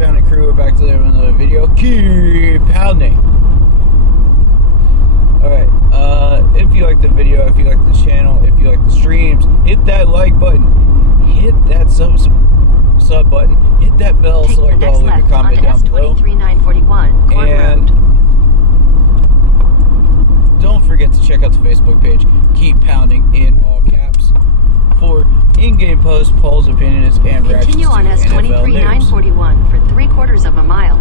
Pounding crew, we're back to another video. Keep pounding. Alright, if you like the video, if you like the channel, if you like the streams, hit that like button, hit that sub button, hit that bell, select all, leave a comment down below. And don't forget to check out the Facebook page, Keep Pounding in all caps, for in-game posts, polls, opinions, and reactions Continue on to NFL news. S23-941 for 3/4 of a mile.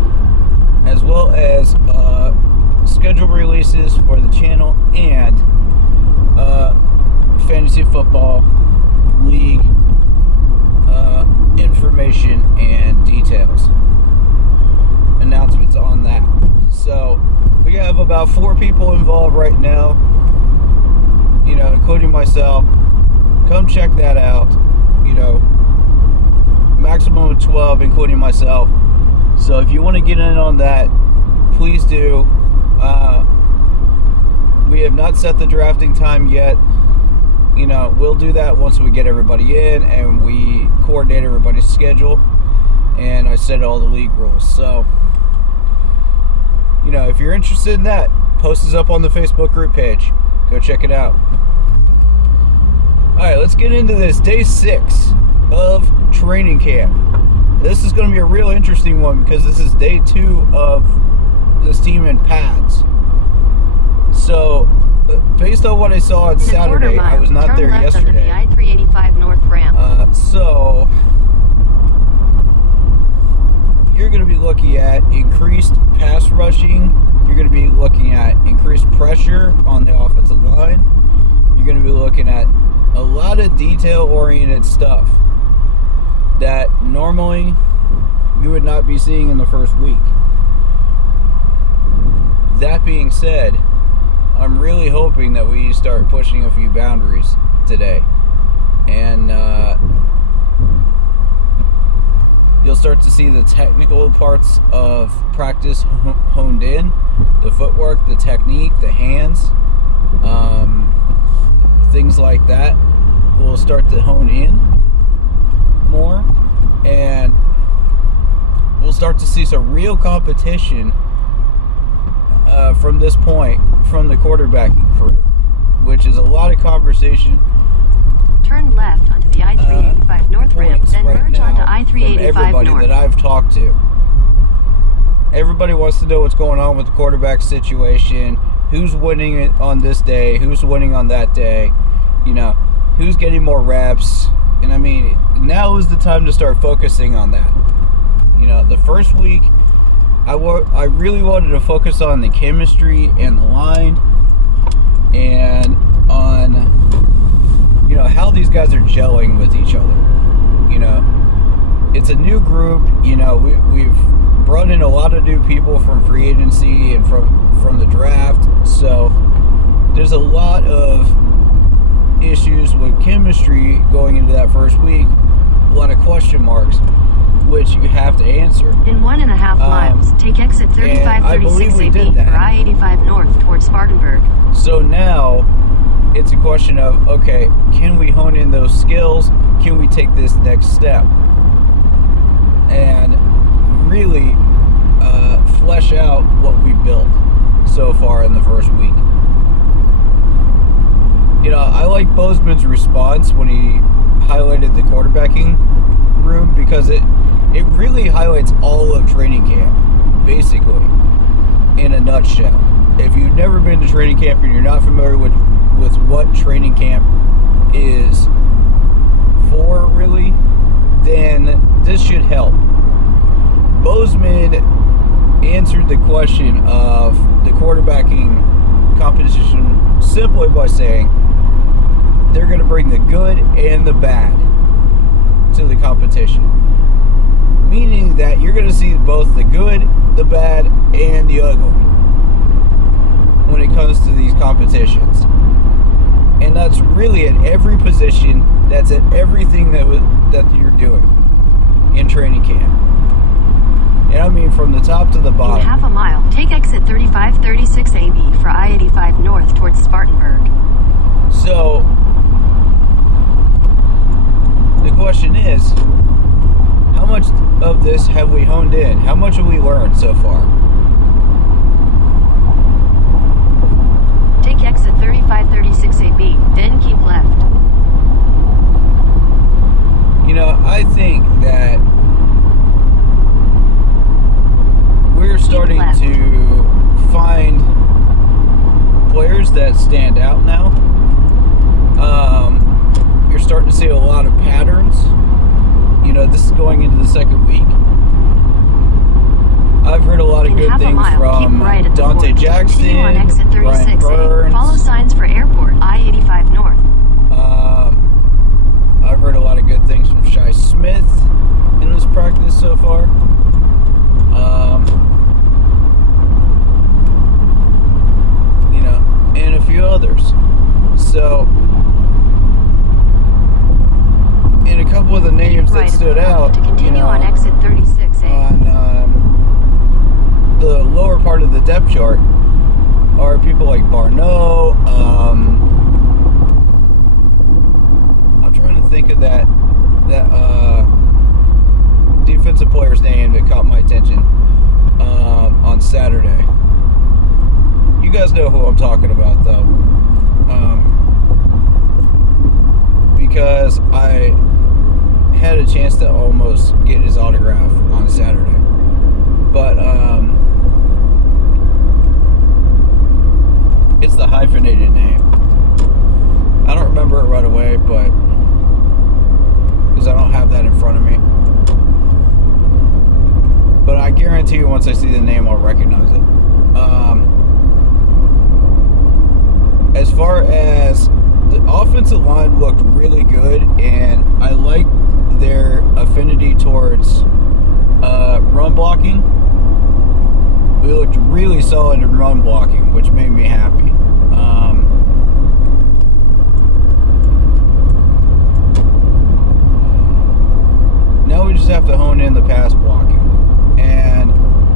As well as scheduled releases for the channel and fantasy football league information and details. Announcements on that. So we have about 4 people involved right now, you know, including myself. Come check that out. You know, maximum of 12, including myself. So if you want to get in on that, please do. We have not set the drafting time yet. You know, we'll do that once we get everybody in and we coordinate everybody's schedule and I set all the league rules. So, you know, if you're interested in that, post is up on the Facebook group page. Go check it out. Alright, let's get into this. Day 6 of training camp. This is going to be a real interesting one because this is day 2 of this team in pads. So, based on what I saw on Saturday, I was not there yesterday. The I-385 North ramp. So, you're going to be looking at increased pass rushing. You're going to be looking at increased pressure on the offensive line. You're going to be looking at a lot of detail-oriented stuff that normally you would not be seeing in the first week. That being said, I'm really hoping that we start pushing a few boundaries today. And you'll start to see the technical parts of practice honed in. The footwork, the technique, the hands, things like that will start to hone in more. And we'll start to see some real competition from this point from the quarterbacking crew, which is a lot of conversation. Turn left onto the I-385 North ramp, then right merge onto now I-385 from everybody North. that I've talked to. Everybody wants to know what's going on with the quarterback situation, who's winning it on this day, who's winning on that day, you know, who's getting more reps. And I mean, now is the time to start focusing on that. You know, the first week, I really wanted to focus on the chemistry and the line and on, you know, how these guys are gelling with each other. You know, it's a new group. You know, we've brought in a lot of new people from free agency and from the draft. So there's a lot of issues with chemistry going into that first week. A lot of question marks, which you have to answer. In 1.5 miles, take exit 3536 AB for I-85 North towards Spartanburg. So now, it's a question of, okay, can we hone in those skills? Can we take this next step? And really flesh out what we built so far in the first week. You know, I like Bozeman's response when he highlighted the quarterbacking room because it really highlights all of training camp, basically, in a nutshell. If you've never been to training camp and you're not familiar with what training camp is for, really, then this should help. Bozeman answered the question of the quarterbacking competition simply by saying they're going to bring the good and the bad to the competition. Meaning that you're going to see both the good, the bad, and the ugly when it comes to these competitions. And that's really at every position, that's at everything that you're doing in training camp. And I mean from the top to the bottom. In 1/2 mile, take exit 3536 AB for I-85 North towards Spartanburg. So, the question is, how much of this have we honed in? How much have we learned so far? Take exit 3536AB, then keep left. You know, I think that we're starting to find players that stand out now. You're starting to see a lot of patterns. You know, this is going into the second week. I've heard a lot of good things from Dante Jackson, on exit 36A. Brian Burns. Follow signs for airport, I-85 north. I've heard a lot of good things from Shai Smith in this practice so far. You know, and a few others. So, and a couple of the names that stood out, to continue on exit 36A. On the lower part of the depth chart are people like Barneau. I'm trying to think of that defensive player's name that caught my attention on Saturday. You guys know who I'm talking about, though, because I had a chance to almost get his autograph on Saturday. But it's the hyphenated name. I don't remember it right away, but because I don't have that in front of me. But I guarantee you, once I see the name, I'll recognize it. As far as the offensive line looked really good, and I liked their affinity towards run blocking. We looked really solid in run blocking, which made me happy. Now we just have to hone in the pass blocking, and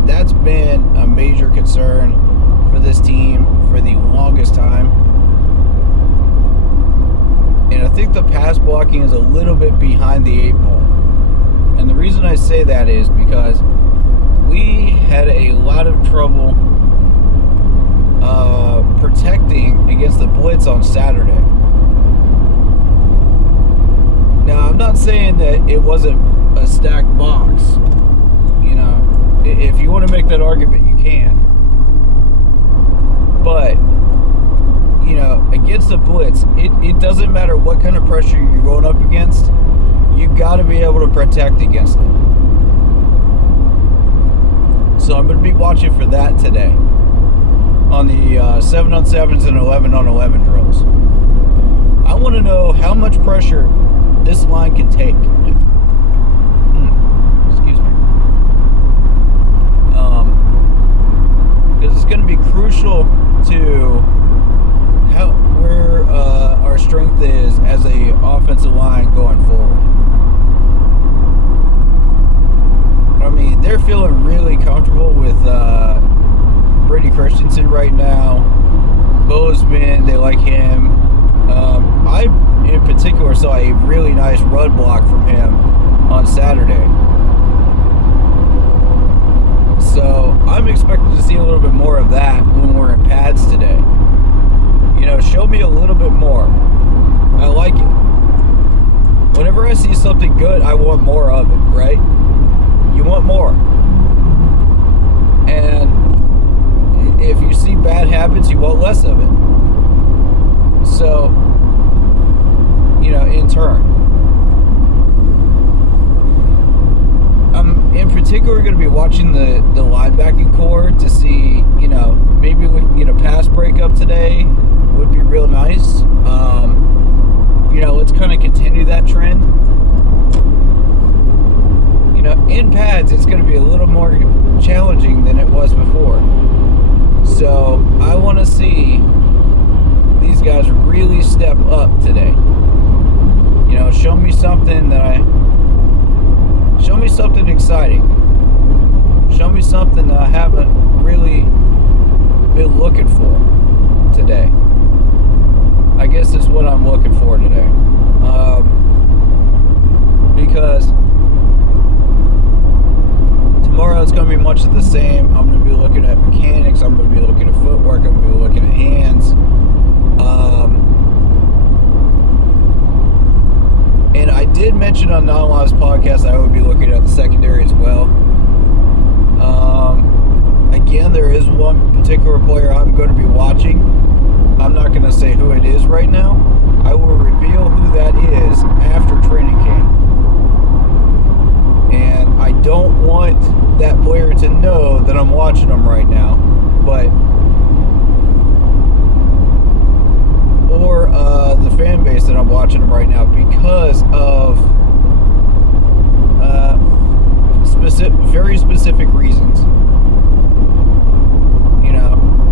that's been a major concern for this team for the longest time. And I think the pass blocking is a little bit behind the 8 ball. And the reason I say that is because we had a lot of trouble protecting against the blitz on Saturday. Now, I'm not saying that it wasn't a stacked box. You know, if you want to make that argument, you can. But, you know, against the blitz, it doesn't matter what kind of pressure you're going up against. You got to be able to protect against it. So I'm going to be watching for that today on the 7-on-7s and 11-on-11 drills. I want to know how much pressure this line can take. Excuse me. Because it's going to be crucial to where our strength is as a offensive line going forward. I mean, they're feeling really comfortable with Brady Christensen right now. Bozeman, they like him. I, in particular, saw a really nice run block from him on Saturday. So I'm expecting to see a little bit more of that when we're in pads today. You know, show me a little bit more. I like it. Whenever I see something good, I want more of it, right? You want more. And if you see bad habits, you want less of it. So, you know, in turn. I'm in particular going to be watching the linebacking core to see, you know, maybe we can get a pass breakup today. Would be real nice. You know, let's kind of continue that trend. You know, in pads, it's going to be a little more challenging than it was before. So I want to see these guys really step up today. You know, show me something exciting. Show me something that I haven't really been looking for today. I guess is what I'm looking for today. Because much of the same. I'm going to be looking at mechanics. I'm going to be looking at footwork. I'm going to be looking at hands. And I did mention on Non-Live's podcast I would be looking at the secondary as well. Again, there is one particular player I'm going to be watching. I'm not going to say who it is right now. I will reveal who that is after training camp. And I don't want that player to know that I'm watching him right now. Or the fan base that I'm watching him right now, because of very specific reasons.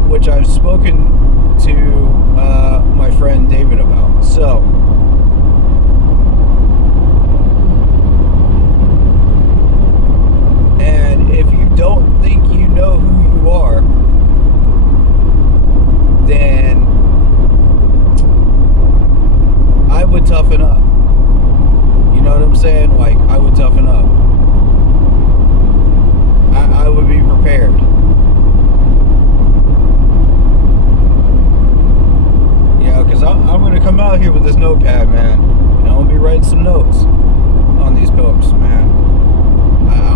Which I've spoken to my friend David about. So, and if you don't think you know who you are, then I would toughen up. You know what I'm saying? Like, I would toughen up. I would be prepared. Because I'm going to come out here with this notepad, man. And I'm going to be writing some notes on these books, man. I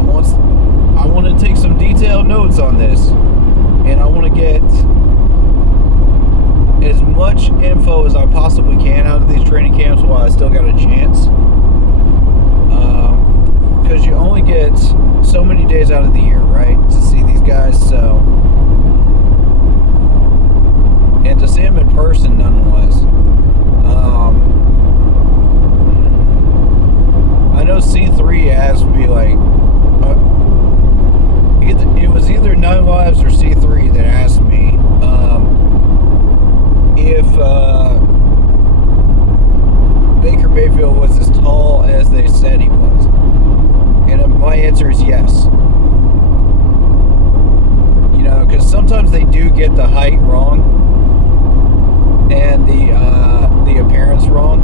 want to take some detailed notes on this. And I want to get as much info as I possibly can out of these training camps while I still got a chance. Because you only get so many days out of the year, right? To see these guys, so... And to see them in person, nonetheless. I know C3 asked me, like, it was either Nine Lives or C3 that asked me if Baker Mayfield was as tall as they said he was. And my answer is yes. Because sometimes they do get the height wrong. And the appearance wrong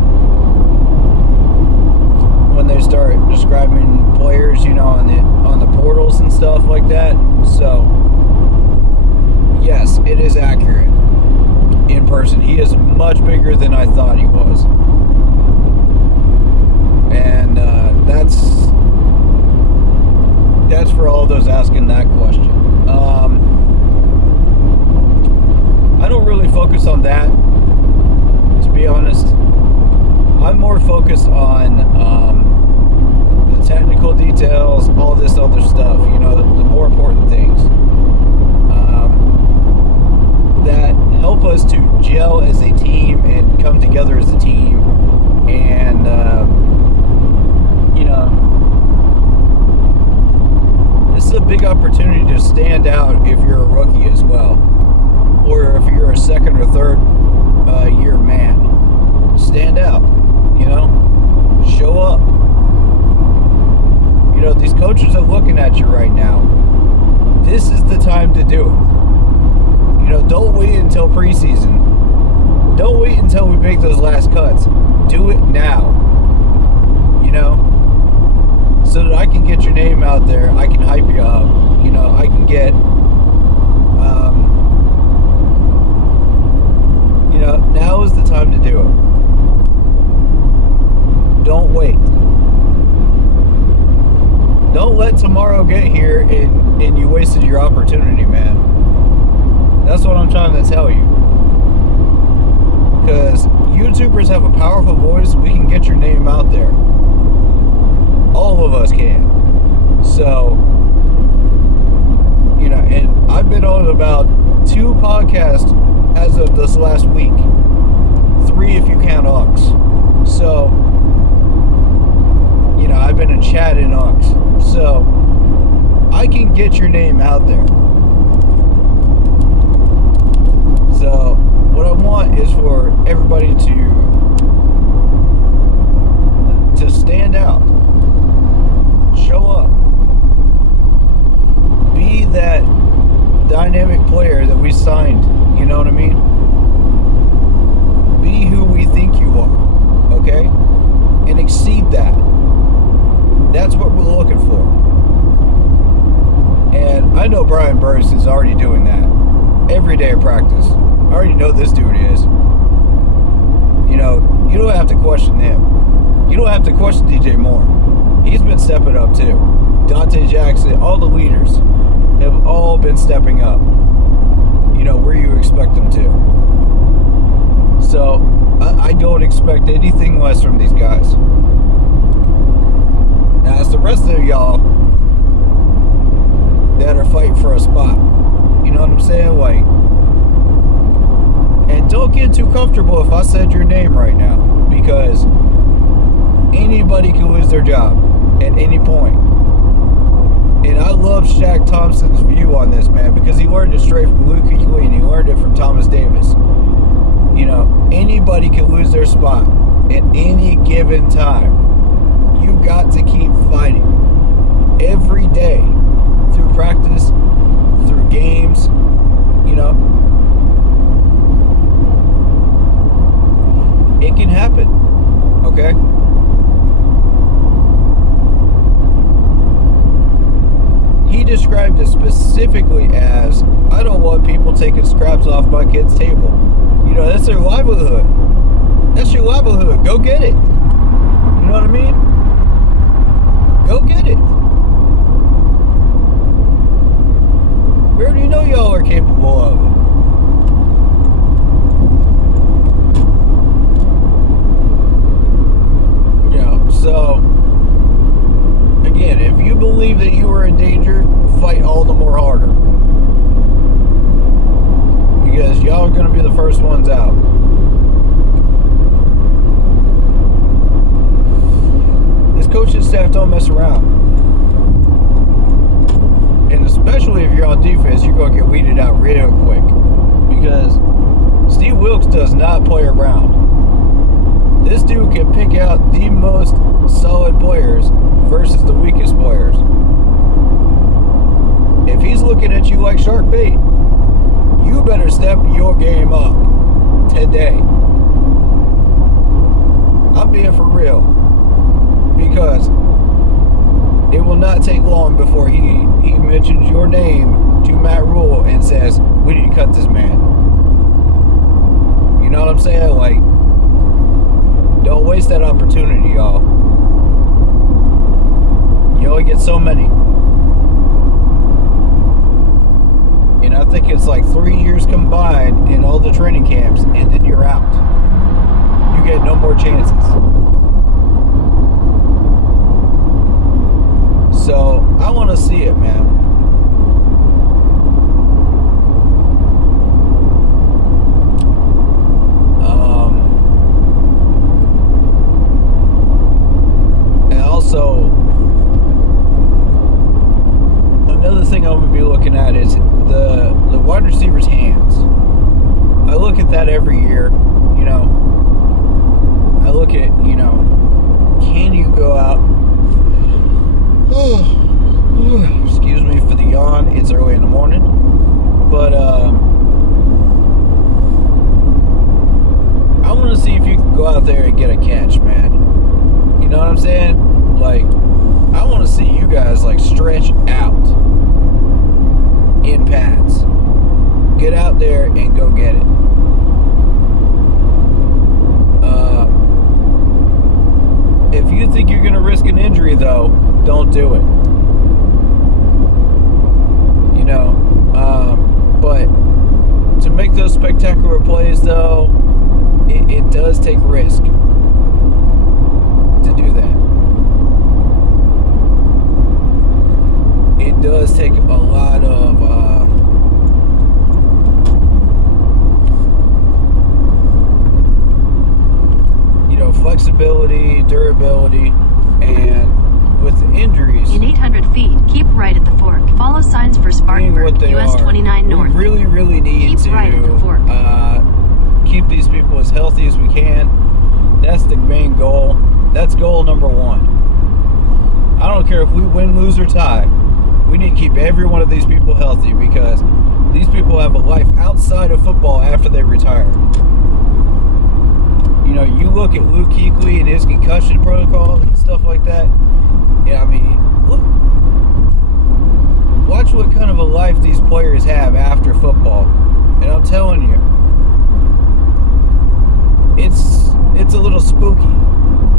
when they start describing players, on the portals and stuff like that. So yes, it is accurate in person. He is much bigger than I thought he was, and that's for all those asking that question. I don't really focus on that, to be honest. I'm more focused on the technical details, all this other stuff, the more important things that help us to gel as a team and come together as a team. And, this is a big opportunity to stand out if you're a rookie as well. Or if you're a second or third year man. Stand out, show up. These coaches are looking at you right now. This is the time to do it. Don't wait until preseason. Don't wait until we make those last cuts. Do it now. So that I can get your name out there. I can hype you up. I can get... now is the time to do it. Don't wait. Don't let tomorrow get here and you wasted your opportunity, man. That's what I'm trying to tell you. Because YouTubers have a powerful voice. We can get your name out there. All of us can. So, and I've been on about 2 podcasts as of this last week. 3 if you count Ox. So, I've been in chat in Ox. So, I can get your name out there. So, what I want is for everybody to stand out. Show up. Be that dynamic player that we signed. You know what I mean? Be who we think you are. Okay? And exceed that. That's what we're looking for. And know Brian Burris is already doing that every day of practice. I already know this dude is. You know, you don't have to question him. You don't have to question DJ Moore. He's been stepping up too. Dante Jackson, all the leaders have all been stepping up. You know, where you expect them to. So, I don't expect anything less from these guys. Now, it's the rest of y'all that are fighting for a spot. You know what I'm saying? Like, and don't get too comfortable if I said your name right now, because anybody can lose their job at any point. And I love Shaq Thompson's view on this, man, because he learned it straight from Luke Kuechly and he learned it from Thomas Davis. You know, anybody can lose their spot at any given time. You got to keep fighting every day through practice, through games, you know. It can happen, okay? He described it specifically as, I don't want people taking scraps off my kid's table. You know, that's their livelihood. That's your livelihood. Go get it. You know what I mean? Go get it. We already know y'all are capable of it. You know, so, again, if you believe that you are in danger, fight all the more harder. Because y'all are going to be the first ones out. This coaching staff don't mess around. And especially if you're on defense, you're going to get weeded out real quick. Because Steve Wilkes does not play around. This dude can pick out the most solid players versus the weakest players. If he's looking at you like shark bait, you better step your game up today. I'm being for real. Because it will not take long before he mentions your name to Matt Rule and says, we need to cut this man. You know what I'm saying? Like, don't waste that opportunity, y'all. You only get so many. And I think it's like 3 years combined in all the training camps, and then you're out. You get no more chances. So, I want to see it, man. And also, another thing I'm going to be looking at is the wide receiver's hands. I look at that every year, you know. I look at, you know, can you go out? Excuse me for the yawn. It's early in the morning. But, I want to see if you can go out there and get a catch, man. You know what I'm saying? Like, I want to see you guys, like, stretch out in pads. Get out there and go get it. If you think you're going to risk an injury, though, don't do it. You know, but to make those spectacular plays, though, it does take risk to do that. It does take a lot of flexibility, durability, and with the injuries. In 800 feet, keep right at the fork. Follow signs for Spartanburg, US 29 North. We really need keep to right at the fork. Keep these people as healthy as we can. That's the main goal. That's goal number one. I don't care if we win, lose, or tie. We need to keep every one of these people healthy, because these people have a life outside of football after they retire. You know, you look at Luke Kuechly and his concussion protocol and stuff like that. Yeah, I mean, look, watch what kind of a life these players have after football. And I'm telling you, it's a little spooky.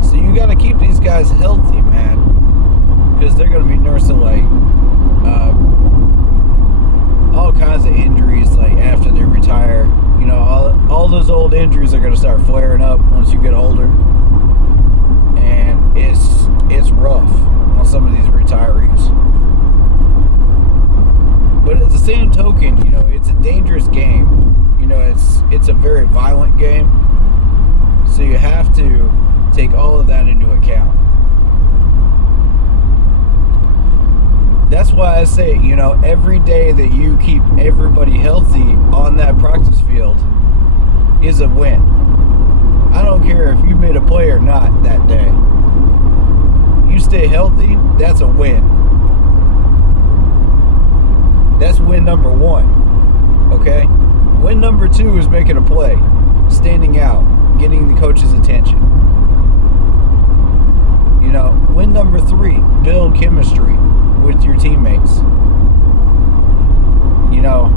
So you got to keep these guys healthy, man, because they're going to be nursing like all kinds of injuries like after they retire. You know, all those old injuries are going to start flaring up once you get older, and it's rough on some of these retirees. But at the same token, you know, it's a dangerous game. You know, it's a very violent game. So you have to take all of that into account. That's why I say, you know, every day that you keep everybody healthy on that practice field is a win. I don't care if you made a play or not that day. You stay healthy, that's a win. That's win number 1, okay? Win number 2 is making a play, standing out, getting the coach's attention. You know, win number 3, build chemistry with your teammates. You know,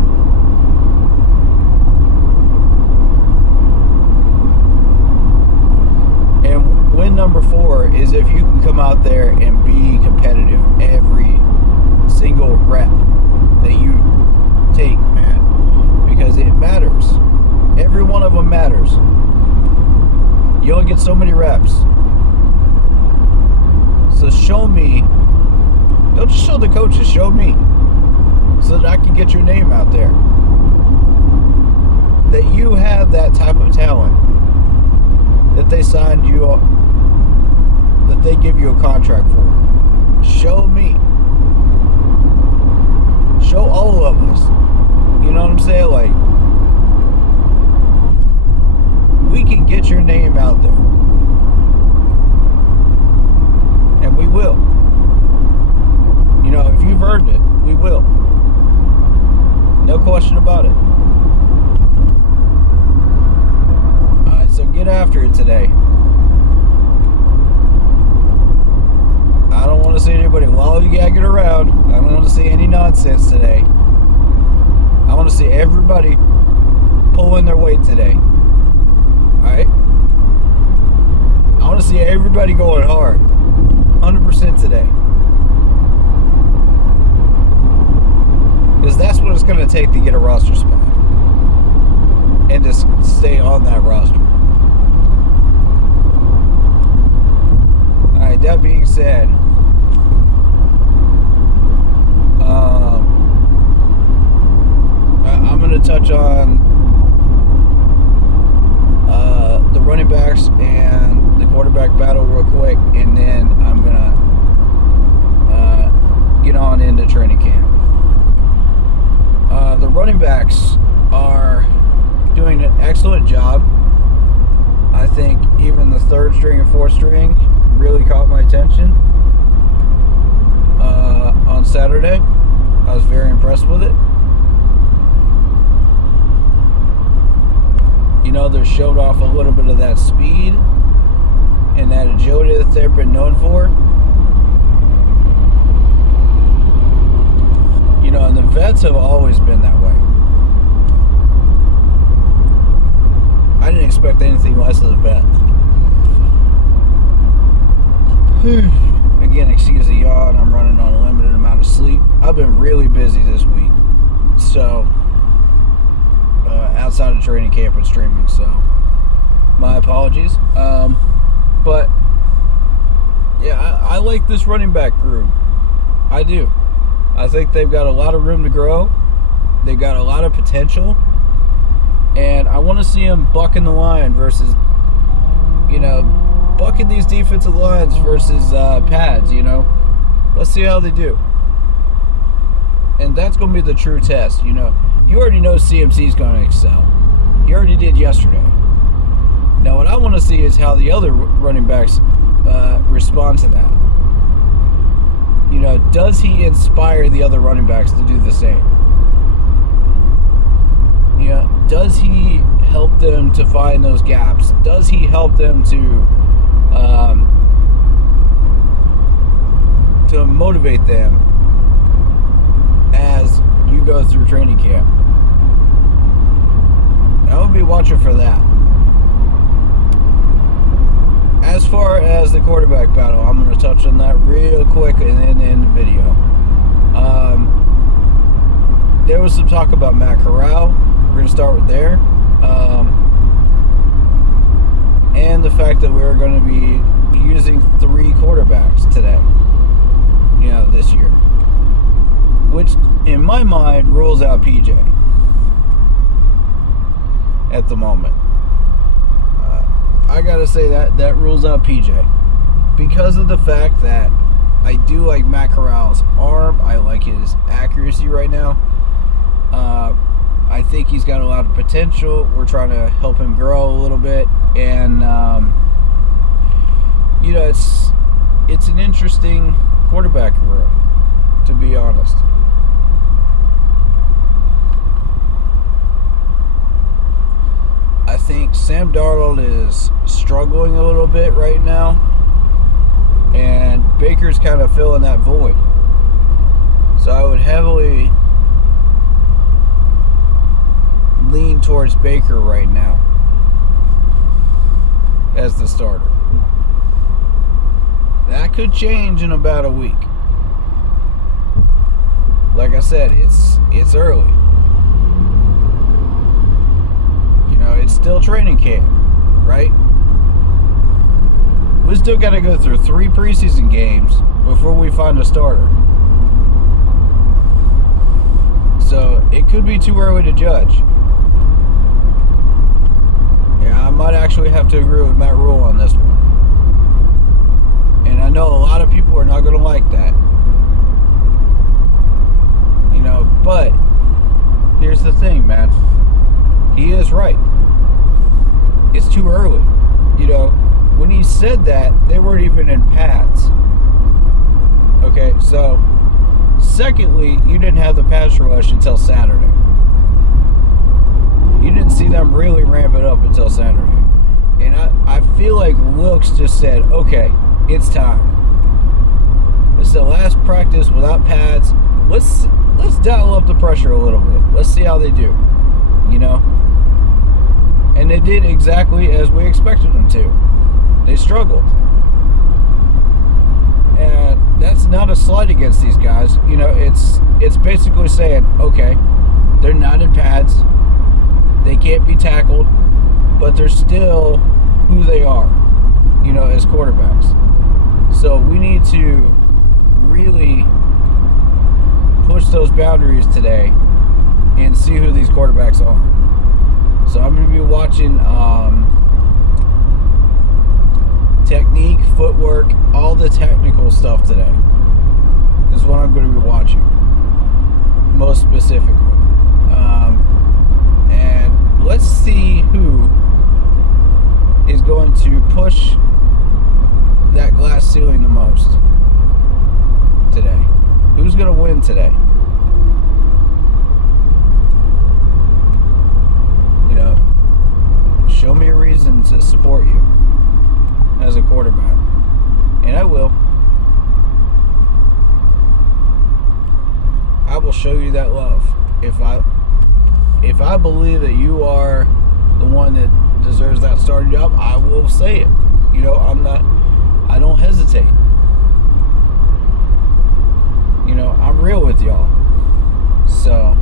and win number 4 is if you can come out there and be competitive every single rep that you take, man, because it matters. Every one of them matters. You only get so many reps. So show me. Don't just show the coaches, show me, so that I can get your name out there. That you have that type of talent, that they signed you up, that they give you a contract for. Show me. Show all of us. You know what I'm saying? Like, we can get your name out there. And we will. You know, if you've earned it, we will. No question about it. Alright, so get after it today. I don't want to see anybody lollygagging around. I don't want to see any nonsense today. I want to see everybody pulling their weight today. Alright? I want to see everybody going hard. 100% today. Because that's what it's going to take to get a roster spot. And to stay on that roster. Alright, that being said, I'm going to touch on the running backs and the quarterback battle real quick, and then I'm going to get on into training camp. The running backs are doing an excellent job. I think even the third string and fourth string really caught my attention on Saturday. I was very impressed with it. You know, they showed off a little bit of that speed and that agility that they've been known for. You know, and the vets have always been that way. I didn't expect anything less of the vets. Again, excuse the yawn. I'm running on a limited amount of sleep. I've been really busy this week. So, outside of training camp and streaming. So, my apologies. But, yeah, I like this running back group. I do. I think they've got a lot of room to grow. They've got a lot of potential. And I want to see them bucking the line versus, you know, bucking these defensive lines versus pads, you know. Let's see how they do. And that's going to be the true test, you know. You already know CMC's going to excel. You already did yesterday. Now, what I want to see is how the other running backs respond to that. You know, does he inspire the other running backs to do the same? You know, does he help them to find those gaps? Does he help them to motivate them as through training camp. I will be watching for that. As far as the quarterback battle, I'm going to touch on that real quick and then end the video. There was some talk about Matt Corral. We're going to start with there. And the fact that we're going to be using 3 quarterbacks today, this year. Which, in my mind, rules out PJ at the moment. I gotta say that rules out PJ because of the fact that I do like Matt Corral's arm. I like his accuracy right now. I think he's got a lot of potential. We're trying to help him grow a little bit, and it's an interesting quarterback room, to be honest. I think Sam Darnold is struggling a little bit right now, and Baker's kind of filling that void. So I would heavily lean towards Baker right now as the starter. That could change in about a week. Like I said, it's early. It's still training camp, right? We still got to go through 3 preseason games before we find a starter. So it could be too early to judge. Yeah, I might actually have to agree with Matt Rule on this one. And I know a lot of people are not going to like that. But here's the thing, man. He is right. It's too early. When he said that, they weren't even in pads. Okay, so secondly, you didn't have the pass rush until Saturday. You didn't see them really ramp it up until Saturday. And I feel like Wilkes just said, okay, it's time. This is the last practice without pads. Let's dial up the pressure a little bit. Let's see how they do. And they did exactly as we expected them to. They struggled. And that's not a slight against these guys. It's basically saying, okay, they're not in pads. They can't be tackled, but they're still who they are, as quarterbacks. So we need to really push those boundaries today and see who these quarterbacks are. So I'm going to be watching technique, footwork, all the technical stuff today. This is what I'm going to be watching, most specifically. And let's see who is going to push that glass ceiling the most today. Who's going to win today? Show me a reason to support you as a quarterback. And I will. I will show you that love. If I believe that you are the one that deserves that starting job, I will say it. I don't hesitate. I'm real with y'all. So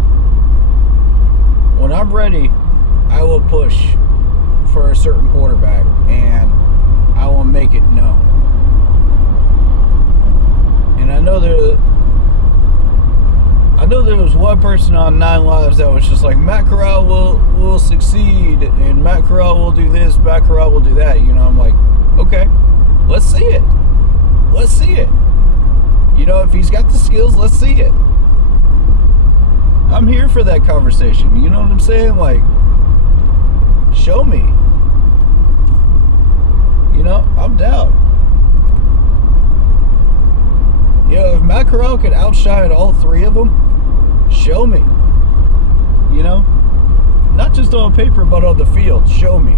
when I'm ready, I will push for a certain quarterback, and I will make it known. And I know there was one person on 9 Lives that was just like, Matt Corral will succeed, and Matt Corral will do this, Matt Corral will do that. I'm like, okay, let's see it. Let's see it. If he's got the skills, let's see it. I'm here for that conversation. You know what I'm saying? Like, show me. I'm down. If Matt Corral could outshine all 3 of them, show me. Not just on paper, but on the field. Show me.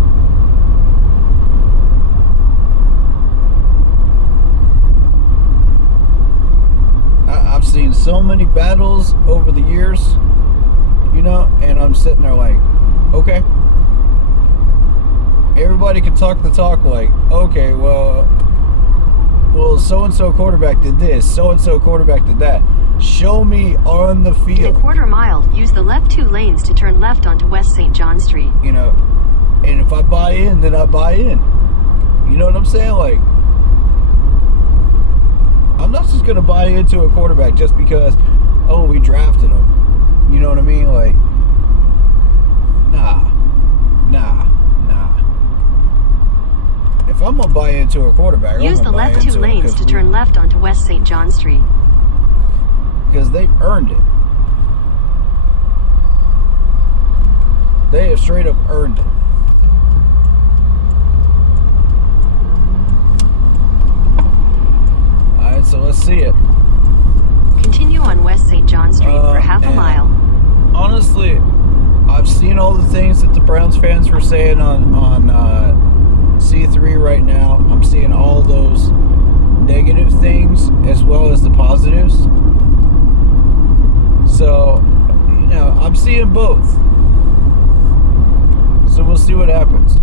I've seen so many battles over the years and I'm sitting there like, okay. Everybody can talk the talk like, okay, well, so-and-so quarterback did this, so-and-so quarterback did that. Show me on the field. In a quarter mile, use the left 2 lanes to turn left onto West St. John Street. And if I buy in, then I buy in. You know what I'm saying? Like, I'm not just going to buy into a quarterback just because, we drafted him. You know what I mean? Like, nah. If I'm going to buy into a quarterback, use the left 2 lanes to turn left onto West St. John Street. Because they've earned it. They have straight up earned it. Alright, so let's see it. Continue on West St. John Street for half a mile. Honestly, I've seen all the things that the Browns fans were saying on C3 right now. I'm seeing all those negative things as well as the positives. So, I'm seeing both. So we'll see what happens.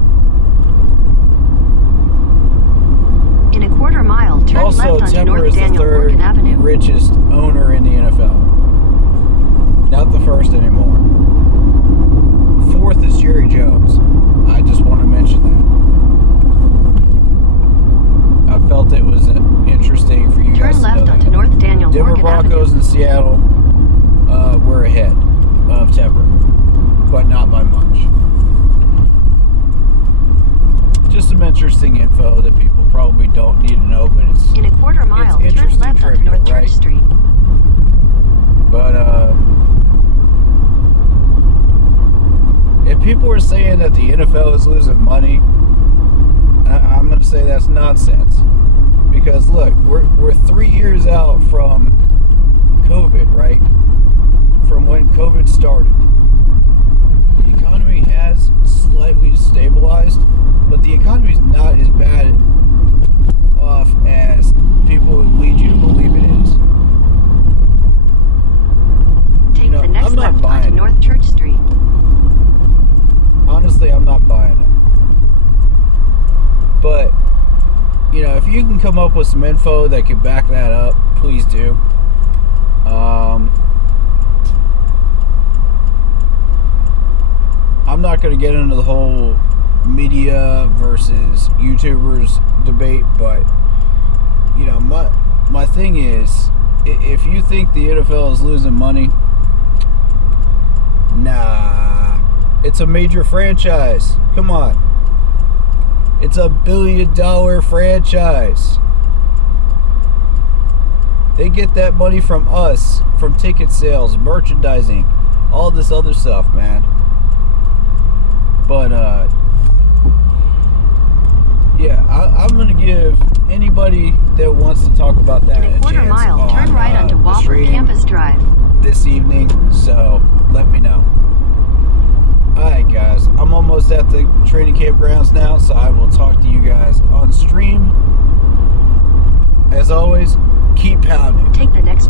In a quarter mile, turn left onto Tepper North is Daniel the third Morgan Avenue. richest owner in the NFL. Not the first anymore. Fourth is Jerry Jones. I just want to mention that. I felt it was interesting for you guys to know. Turn left onto North Daniel Denver Morgan Broncos Avenue. and Seattle were ahead of Tepper, but not by much. Just some interesting info that people probably don't need to know, but it's in a quarter mile, turn left onto North Church Street. But if people are saying that the NFL is losing money, I'm going to say that's nonsense. Because look, we're 3 years out from COVID, right? From when COVID started. The economy has slightly stabilized, but the economy is not as bad off as people would lead you to believe it is. Take the next left onto North Church Street. Honestly, I'm not buying it. But, if you can come up with some info that could back that up, please do. I'm not going to get into the whole media versus YouTubers debate, but my thing is, if you think the NFL is losing money, nah, it's a major franchise. Come on, it's a $1 billion franchise. They get that money from us, from ticket sales, merchandising, all this other stuff, man. But, yeah, I'm going to give anybody that wants to talk about that in a quarter mile, turn right onto Wofford Campus Drive this evening, so let me know. Alright, guys, I'm almost at the training camp grounds now, so I will talk to you guys on stream. As always, keep pounding. Take the next